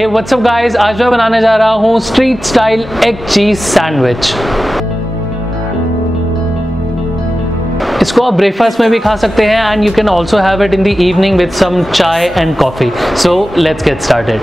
Hey what's up guys, आज मैं बनाने जा रहा हूँ street style egg cheese sandwich. इसको आप ब्रेकफास्ट में भी खा सकते हैं and you can also have it in the evening with some चाय and coffee. So let's get started.